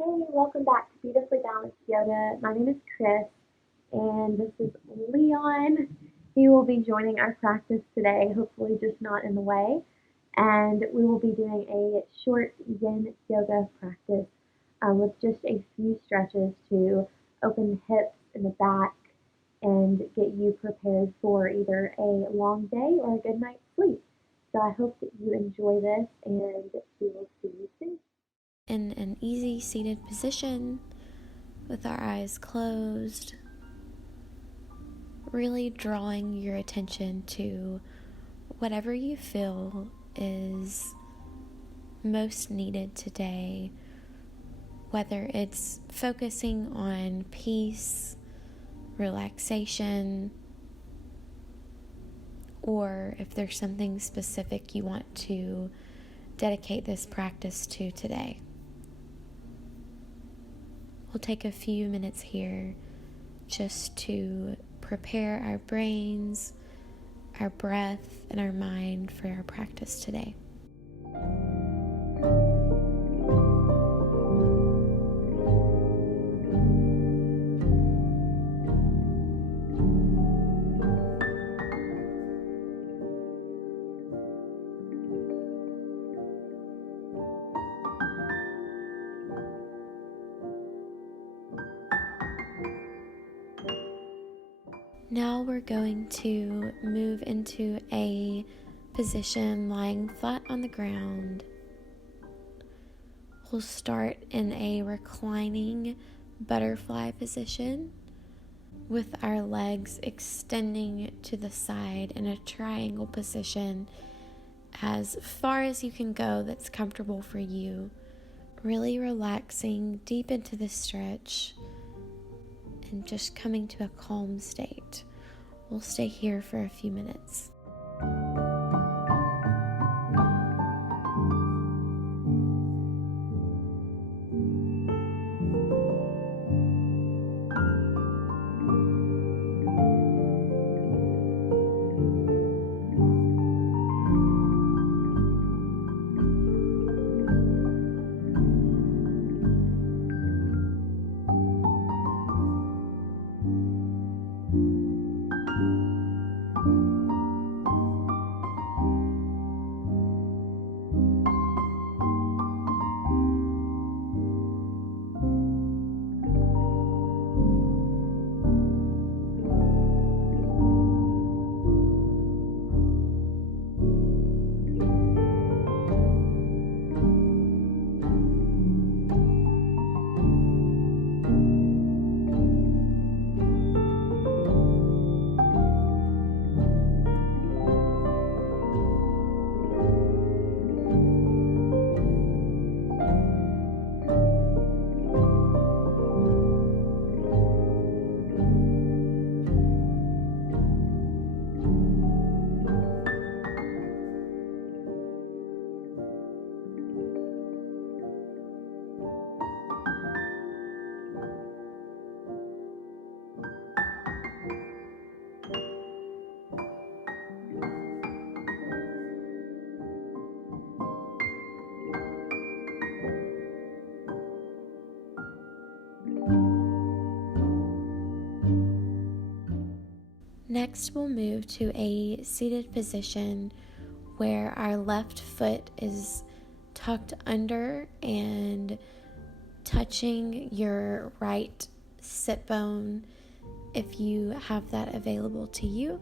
Hey, welcome back to Beautifully Balanced Yoga. My name is Chris, and this is Leon. He will be joining our practice today, hopefully just not in the way. And we will be doing a short Yin Yoga practice with just a few stretches to open the hips and the back and get you prepared for either a long day or a good night's sleep. So I hope that you enjoy this, and we will see you soon. In an easy seated position with our eyes closed, really drawing your attention to whatever you feel is most needed today, whether it's focusing on peace, relaxation, or if there's something specific you want to dedicate this practice to today. We'll take a few minutes here just to prepare our brains, our breath, and our mind for our practice today. Now we're going to move into a position lying flat on the ground. We'll start in a reclining butterfly position with our legs extending to the side in a triangle position as far as you can go that's comfortable for you. Really relaxing deep into the stretch and just coming to a calm state. We'll stay here for a few minutes. Next, we'll move to a seated position where our left foot is tucked under and touching your right sit bone if you have that available to you,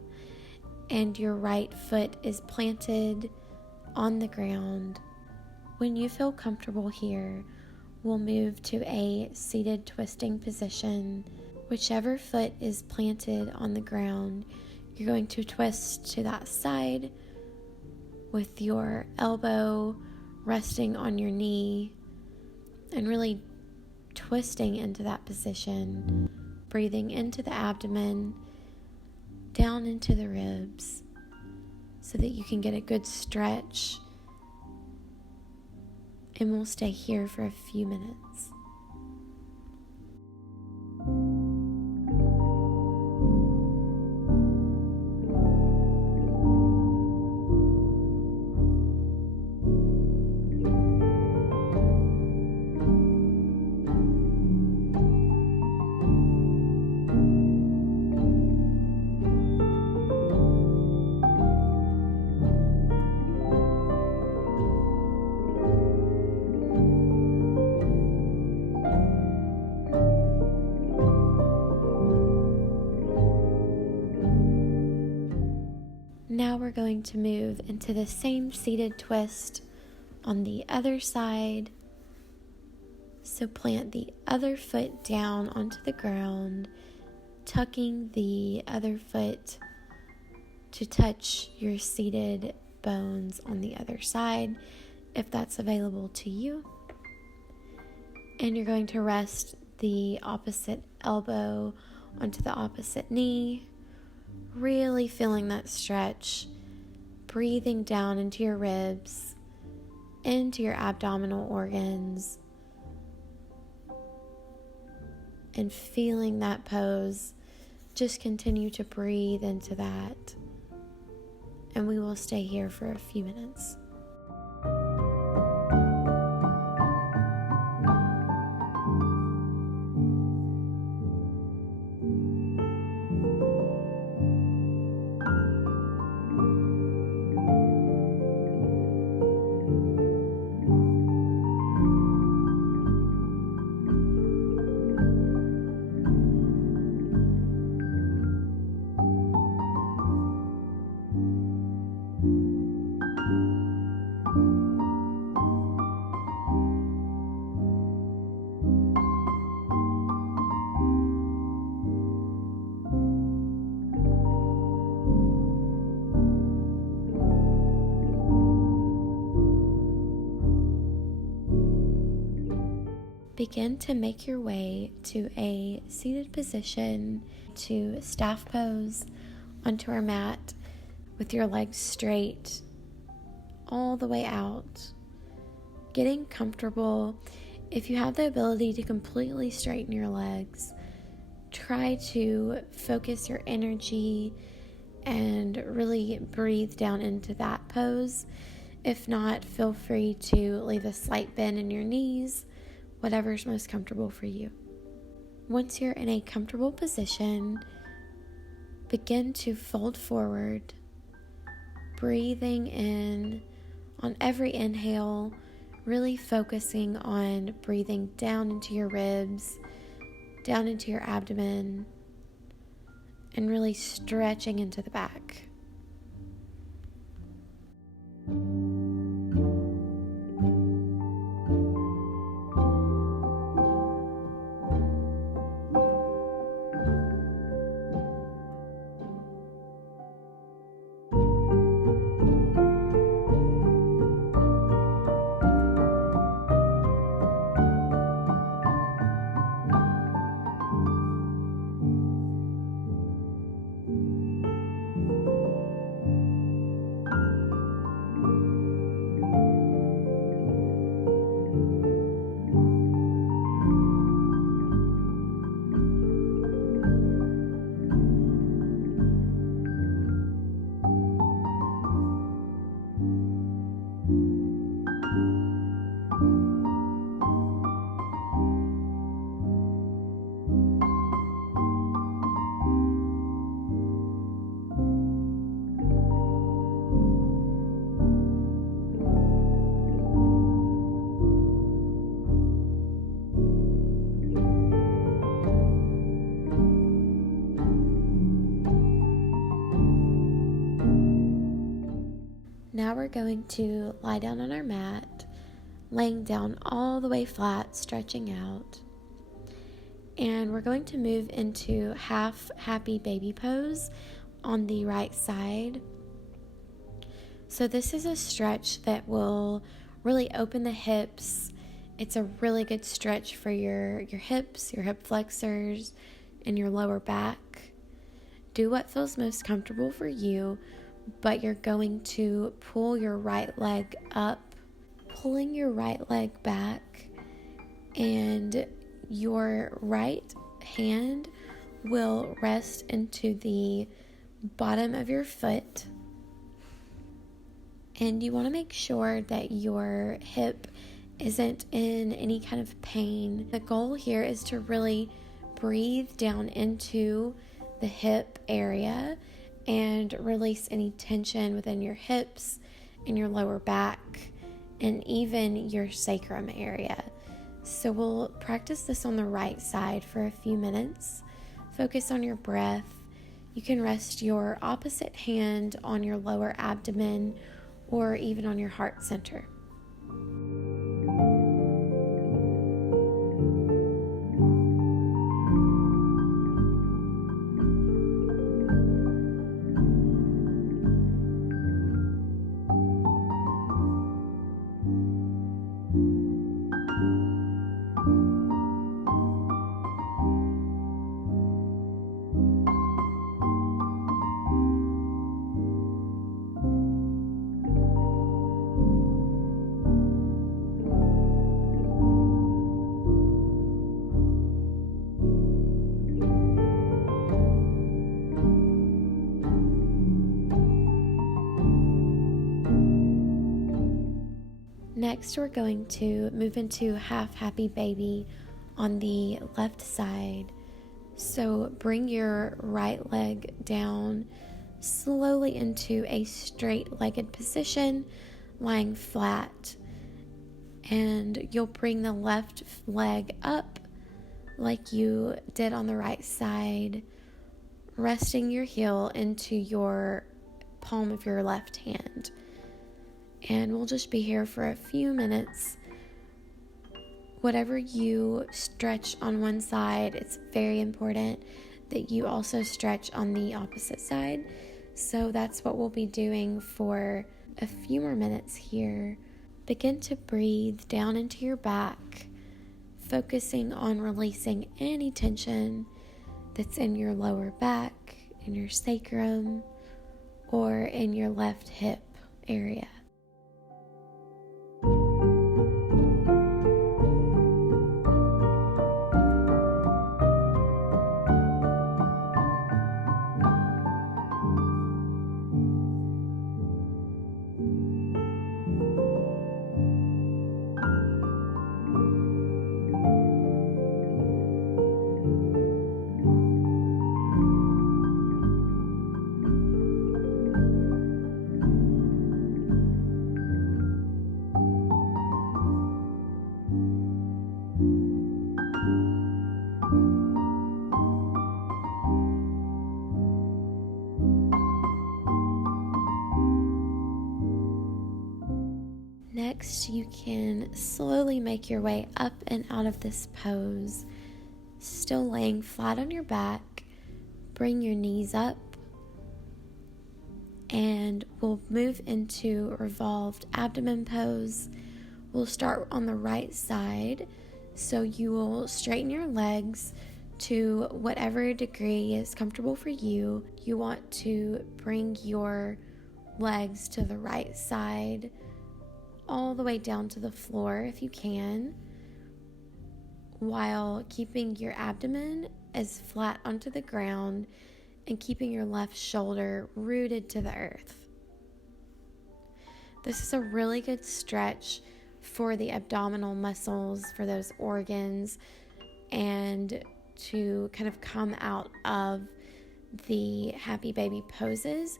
and your right foot is planted on the ground. When you feel comfortable here, we'll move to a seated twisting position. Whichever foot is planted on the ground, you're going to twist to that side with your elbow resting on your knee and really twisting into that position, breathing into the abdomen, down into the ribs so that you can get a good stretch. And we'll stay here for a few minutes. Now we're going to move into the same seated twist on the other side. So plant the other foot down onto the ground, tucking the other foot to touch your seated bones on the other side, if that's available to you. And you're going to rest the opposite elbow onto the opposite knee, really feeling that stretch, breathing down into your ribs, into your abdominal organs, and feeling that pose. Just continue to breathe into that, and we will stay here for a few minutes. Begin to make your way to a seated position, to staff pose onto our mat with your legs straight all the way out. Getting comfortable. If you have the ability to completely straighten your legs, try to focus your energy and really breathe down into that pose. If not, feel free to leave a slight bend in your knees, whatever's most comfortable for you. Once you're in a comfortable position, begin to fold forward, breathing in on every inhale, really focusing on breathing down into your ribs, down into your abdomen, and really stretching into the back. Now we're going to lie down on our mat, laying down all the way flat, stretching out. And we're going to move into half happy baby pose on the right side. So this is a stretch that will really open the hips. It's a really good stretch for your hips, your hip flexors, and your lower back. Do what feels most comfortable for you, but you're going to pull your right leg up, pulling your right leg back, and your right hand will rest into the bottom of your foot. And you want to make sure that your hip isn't in any kind of pain. The goal here is to really breathe down into the hip area and release any tension within your hips and your lower back and even your sacrum area. So we'll practice this on the right side for a few minutes. Focus on your breath. You can rest your opposite hand on your lower abdomen or even on your heart center. Next, we're going to move into half happy baby on the left side. So bring your right leg down slowly into a straight-legged position, lying flat. And you'll bring the left leg up like you did on the right side, resting your heel into your palm of your left hand. And we'll just be here for a few minutes. Whatever you stretch on one side, it's very important that you also stretch on the opposite side. So that's what we'll be doing for a few more minutes here. Begin to breathe down into your back, focusing on releasing any tension that's in your lower back, in your sacrum, or in your left hip area. Next, you can slowly make your way up and out of this pose, still laying flat on your back. Bring your knees up, and we'll move into revolved abdomen pose. We'll start on the right side, so you will straighten your legs to whatever degree is comfortable for you. You want to bring your legs to the right side, all the way down to the floor if you can, while keeping your abdomen as flat onto the ground and keeping your left shoulder rooted to the earth. This is a really good stretch for the abdominal muscles, for those organs, and to kind of come out of the happy baby poses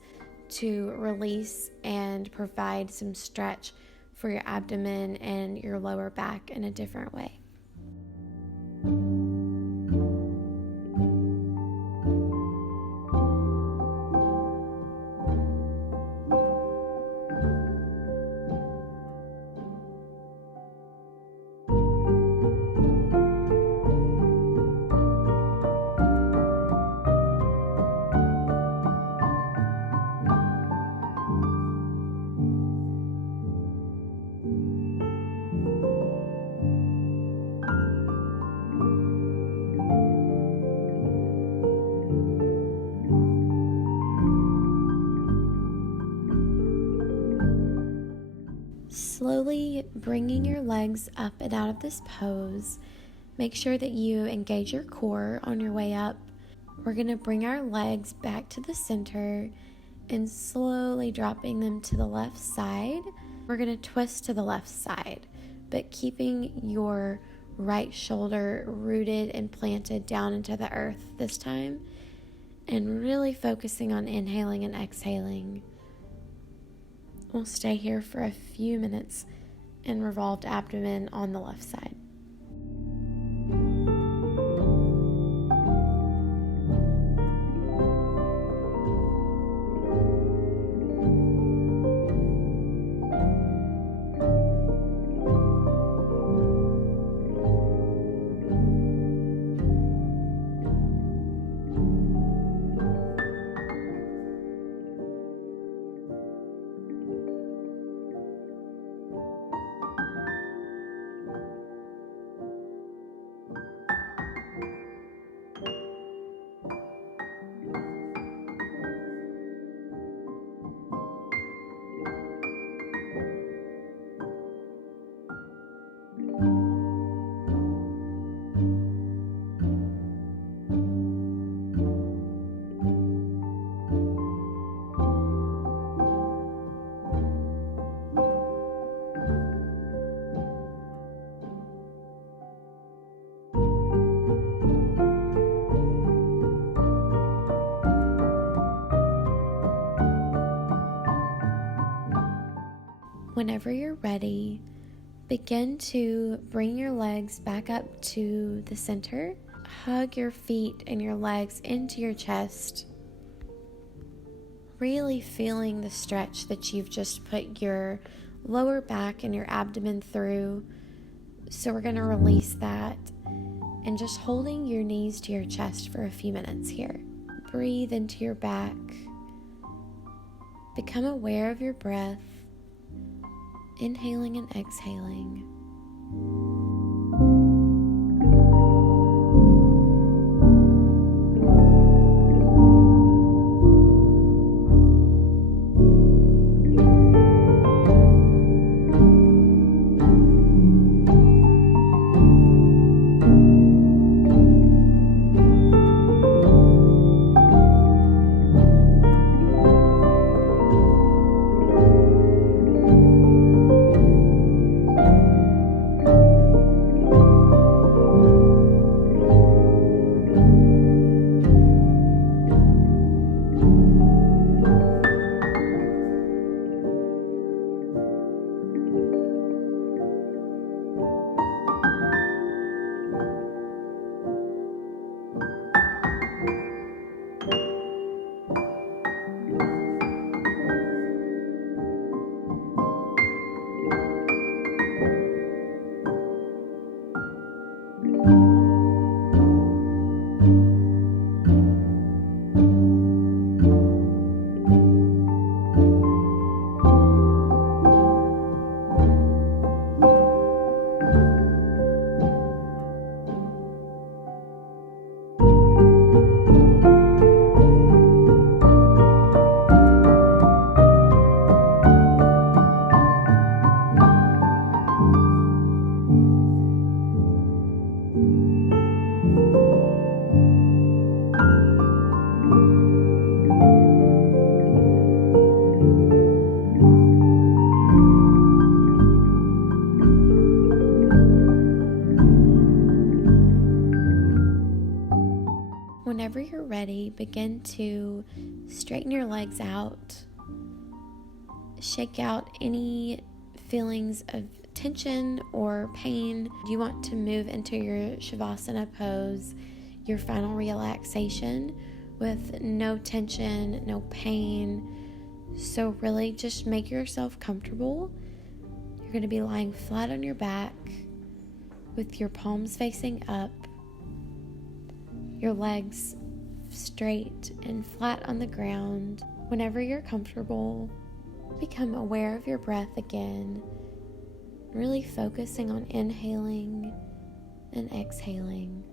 to release and provide some stretch for your abdomen and your lower back in a different way. Slowly bringing your legs up and out of this pose. Make sure that you engage your core on your way up. We're going to bring our legs back to the center and slowly dropping them to the left side. We're going to twist to the left side, but keeping your right shoulder rooted and planted down into the earth this time, and really focusing on inhaling and exhaling. We'll stay here for a few minutes in revolved abdomen on the left side. Whenever you're ready, begin to bring your legs back up to the center. Hug your feet and your legs into your chest, really feeling the stretch that you've just put your lower back and your abdomen through. So we're going to release that and just holding your knees to your chest for a few minutes here. Breathe into your back. Become aware of your breath, inhaling and exhaling. Whenever you're ready, begin to straighten your legs out. Shake out any feelings of tension or pain. You want to move into your Savasana pose, your final relaxation with no tension, no pain. So really just make yourself comfortable. You're going to be lying flat on your back with your palms facing up, your legs straight and flat on the ground. Whenever you're comfortable, become aware of your breath again, really focusing on inhaling and exhaling.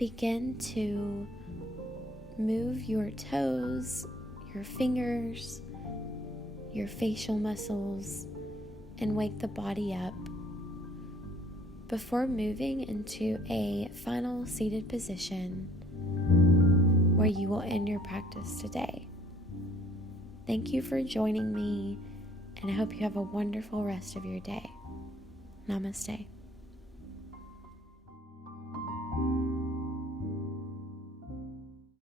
begin to move your toes, your fingers, your facial muscles, and wake the body up before moving into a final seated position where you will end your practice today. Thank you for joining me, and I hope you have a wonderful rest of your day. Namaste.